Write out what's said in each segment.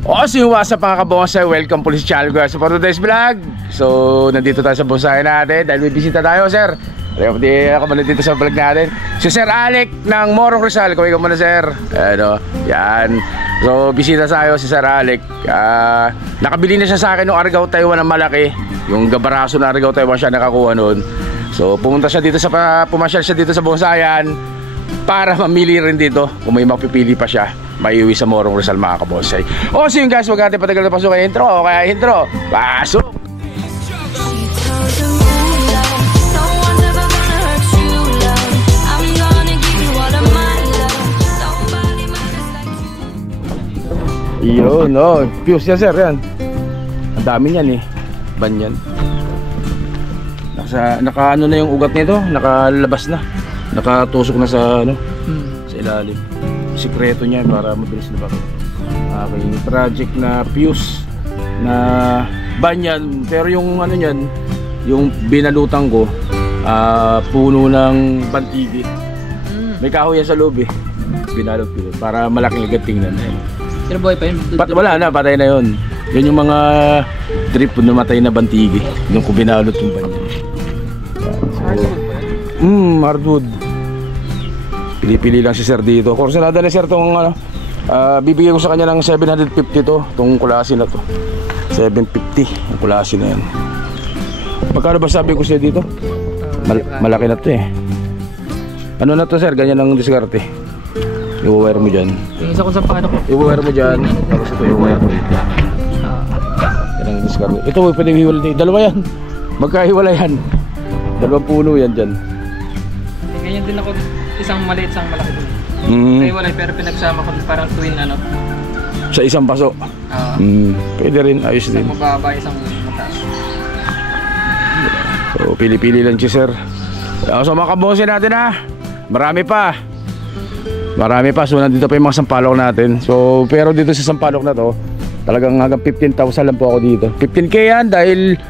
What's up mga kabonsay? Welcome po sa channel ko for today's vlog. So, nandito tayo sa bonsai natin dahil may bisita tayo, sir. Hindi ako muna dito sa vlog natin. Si Sir Alec ng Morong Rizal. Kaway ka muna, sir. Ano, yan. So, bisita tayo si Sir Alec. Nakabili na siya sa akin ng Argao Taiwan na malaki. Yung gabaraso na Argao Taiwan siya nakakuha noon. So, pumasyal siya dito sa bonsayan para mamili rin dito kung may mapipili pa siya. Maiuwi sa Morong Rizal mga kabonsay. O so yun guys, wag natin patagal na pasok kay intro. Kaya intro, pasok! Yun, no. Fuse yan sir, yan. Ang dami niyan eh. Ban yan. Naka ano na yung ugat nito. Nakalabas na. Nakatusok na sa ano, sa ilalim. Sikreto niya para mabilis na ba aking project na fuse na banyan. Pero yung ano niyan, yung binalutan ko puno ng bantigi. May kahoy yan sa loob eh. Binalot ko para malaking agad tingnan na yun. Pero buhay pa yun? Wala na, patay na yun. Yun yung mga drip na matay na bantigi. Yung ko binalot yung banyan. Hardwood. Pili-pili lang si sir dito. Kursunada na sir itong ano, bibigyan ko sa kanya ng 750 to. Itong kulasi na to 750 yung kulasi na yan. Magkano ba sabi ko siya dito? Malaki na to eh. Ano na to sir? Ganyan ang diskarte. I-wire mo dyan. Yung isa ko sa paano ko. I-wire mo dyan. Tapos ito i-wire mo. Yan ang diskarte. Ito pwede hiwalay. Dalawa yan. Magkahiwalay yan. Dalawang puno yan dyan. Ganyan din ako. Isang maliit, isang malaki doon. Kaya wala, pero pinagsama ko parang twin ano. Sa isang paso? Pwede rin, ayos din. Isang mababa, isang mataas. So, pili-pili lang siya sir. So mga kabonsin natin ha. Marami pa. So nandito pa yung mga sampalok natin. So pero dito sa sampalok na to, talagang hanggang 15,000 lang po ako dito. 15k yan dahil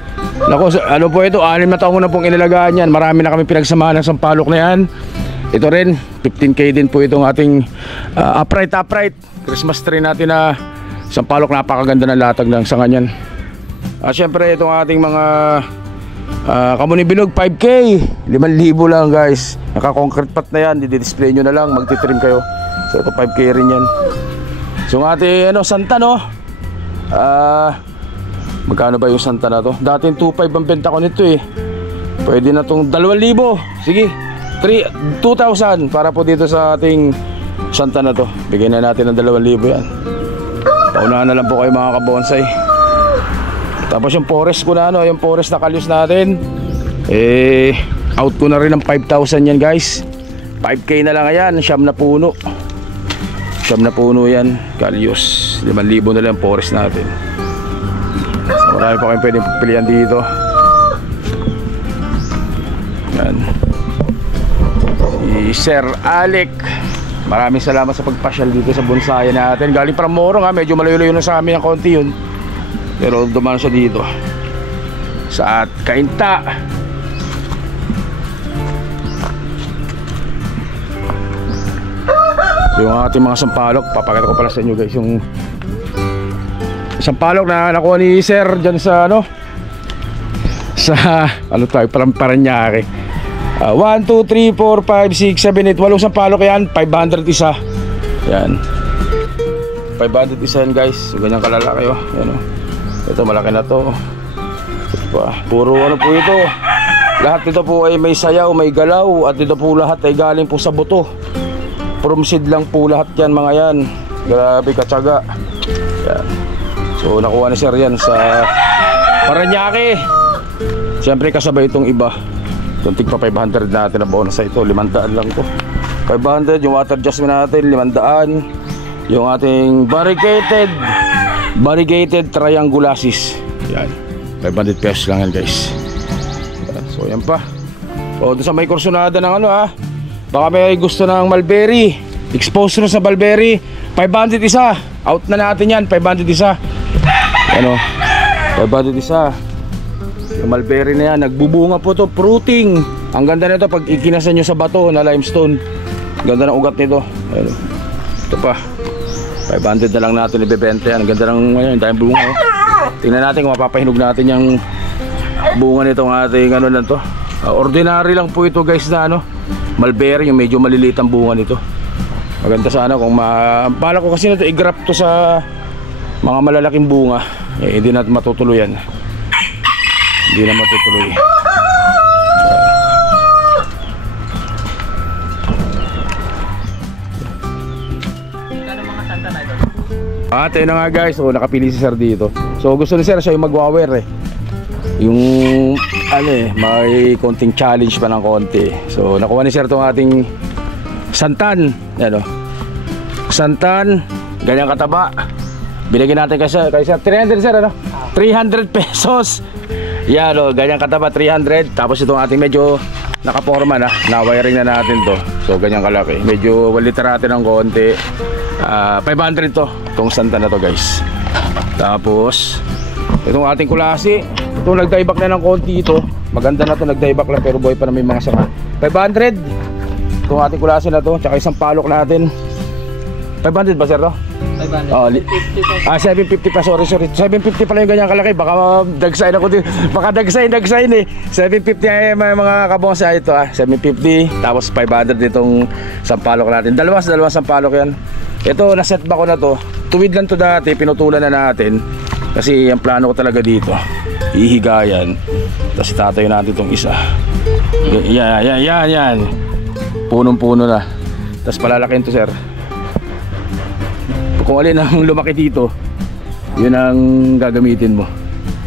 nako, ano po ito, 6 na taon ko na pong inalagaan yan. Marami na kami pinagsamahan ng sampalok na yan. Ito rin, 15k din po itong ating upright Christmas tree natin na sampalok. Napakaganda ng latag ng sanga niyan. Syempre itong ating mga Kamuni Bilog 5k, 5,000 lang guys. Naka-concrete pot na yan, di-display nyo na lang, magtitrim kayo. So ito 5k rin yan. So ang ating ano, Santa no, magkano ba yung Santa na to? Dating 2,500 ang benta ko nito eh. Pwede na tong 2,000. Sige, 2,000 para po dito sa ating Santa na to. Bigyan na natin ng 2,000 yan. Paunahan na lang po kayo mga kabonsay. Tapos yung forest ko na ano, yung forest na kalyos natin, out ko na rin ng 5,000 yan guys. 5k na lang yan, siyam na puno yan, kalyos. 5,000 na lang forest natin. So, marami pa kayong pwedeng pagpilian dito. Yan. Si Sir Alec, maraming salamat sa pagpasyal dito sa bonsai natin. Galing from Morong ha, medyo malayo-layo na sa amin ng konti yun. Pero dumaan siya dito sa Kainta. So yung ating mga sampalok, papakita ko pala sa inyo guys yung sampalok na nakuha ni Sir dyan sa ano, sa ano tayo, Paranaque. 1, 2, 3, 4, 5, 6, 7, 8, 8 sampalok yan, 500 isa. Yan, 500 isa yan guys. So ganyan kalalaki oh. Yan oh. Ito malaki na to. Puro ano po ito. Lahat dito po ay may sayaw, may galaw. At dito po lahat ay galing po sa buto. From seed lang po lahat yan mga yan. Grabe katsaga. Yan. So nakuha ni sir yan sa Paranaque. Siyempre kasabay itong iba. Itong tigpa 500 natin na bonus sa ito. 500 lang to. 500 yung water adjustment natin. 500 yung ating variegated triangulasis. Yan, 500 pesos lang yan guys. Yan. So yan pa. O doon sa may kursunada ng ano ha, baka may gusto ng mulberry, exposure sa mulberry, 500 isa. Out na natin yan, 500 isa. Ano, 500 isa. Yung mulberry na yan, nagbubunga po to, fruiting. Ang ganda nito pag ikinasan nyo sa bato na limestone. Ganda ng ugat nito. Ayun. Ito pa. 500 na lang natin ibebenta yan. Ang ganda ng ayun, dahil bunga oh. Tingnan natin kung mapapahinog natin yung bunga nitong ating ano lang to. Ordinary lang po ito guys na ano, mulberry, yung medyo maliliit ang bunga nito. Maganda sana kung bala ko kasi na ito i-graft to sa mga malalaking bunga. Hindi na matutuloy yan. Hindi na matutuloy. Ate na nga guys, so nakapili si sir dito. So gusto ni sir siya yung magwawer eh. Yung ano eh, may konting challenge pa ng konti. So nakuha ni sir itong ating santan. Ano? Santan, ganyang kataba. Binigyan natin kay sir 300 sir ano? 300 pesos. Yan o, ganyang kataba 300. Tapos itong ating medyo nakaporma na, na-wiring na natin to. So ganyan kalaki. Medyo waliterate ng konti. 500 to, itong santan na to guys. Tapos itong ating kulasi, itong nagdaibak na ng konti ito. Maganda na to, nagdaibak lang pero buhay pa na may mga sanga. 500 itong ating kulasi na to, tsaka isang palok natin. 500 ba sir to? 500. Oh, 750 pa, sorry 750 pala yung ganyan kalaki. Baka dagsain ako din. Baka dagsain eh. 750 ay may mga kabonsai ito 750. Tapos 500 ditong sampalok natin. Dalawang sampalok yan. Ito, naset ba ko na to. Tuwid lang to dati, pinutulan na natin. Kasi ang plano ko talaga dito, ihigayan. Tapos itatayo natin itong isa. Yan. Punong-puno na. Tapos palalakin to sir. Kung alin ang lumaki dito, yun ang gagamitin mo.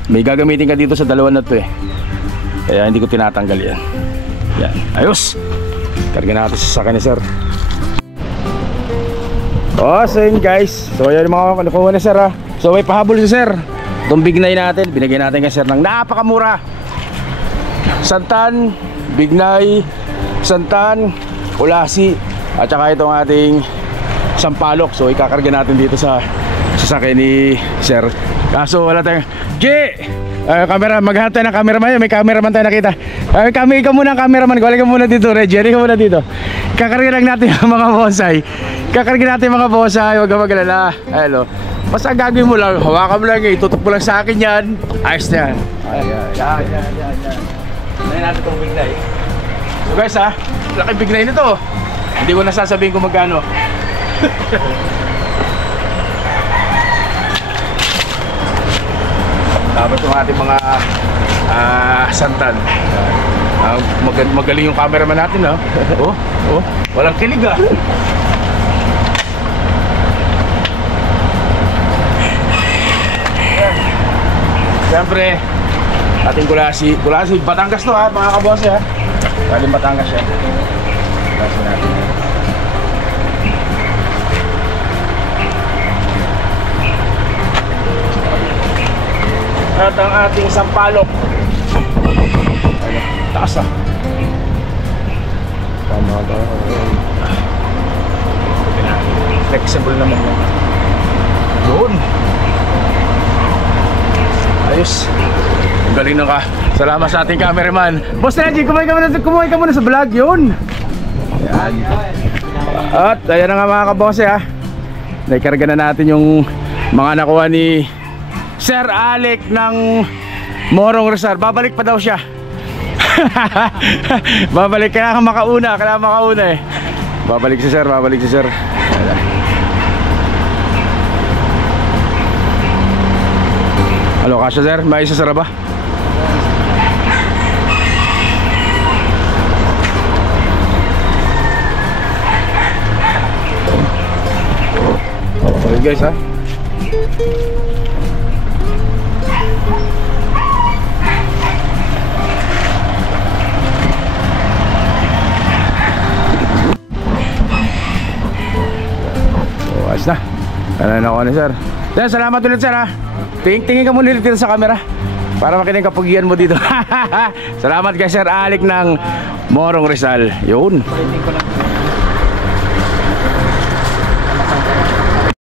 May gagamitin ka dito sa dalawa na to eh. Kaya hindi ko tinatanggal yan. Yan, ayos. Karga natin sa sakin ni sir. So yun guys. So yan yung mga nakuha ni sir ha. So may pahabol si sir. Itong bignay natin, binigyan natin kay sir ng napakamura. Santan, bignay, santan, kulasi, at saka itong ating sampalok. So ikakarga natin dito sa sasakyan ni sir. Kaso wala tayong camera, maghanap tayo ng cameraman. May cameraman tayo nakita. Ikaw muna ang cameraman. Galing ka muna dito, Reggie. Ka muna dito. Kakarga lang natin yung mga bonsai. Huwag ka magalala. Ayun o. Basta gagawin mo lang, hawakan mo lang itutok mo lang sa akin yan. Ayos na yan. Yan. Nahin natin itong bignay. So guys ha, laking bignay nito. Hindi ko nasasabihin kung magkano. Tapos yung ating mga santan. Magaling yung cameraman natin ha. Walang kilig ha. Siyempre, ating kulasi, Batangas to ha, mga kabose ha. Galing Batangas siya. Kulasi natin. At ang ating sampalok. Taas ha. Tama ba? Flexible naman yan. Yun. Ayos. Galing na ka. Salamat sa ating cameraman. Boss Reggie, kumuhay ka muna sa vlog. Yun. Ayan. At ayan na nga mga kabose ha. Naikarga na natin yung mga nakuha ni Sir Alec ng Morong Rizal. Babalik pa daw siya. Babalik, kailangan makauna eh. Babalik si sir. Halo, kasya sir, may isa sara ba? Okay guys ha. Ayos na. Ano ako ni sir. Then, salamat ulit sir ha. Tingin ka muna dito sa camera para makinig kapugian mo dito. Salamat kay Sir Alec ng Morong Rizal. Yun.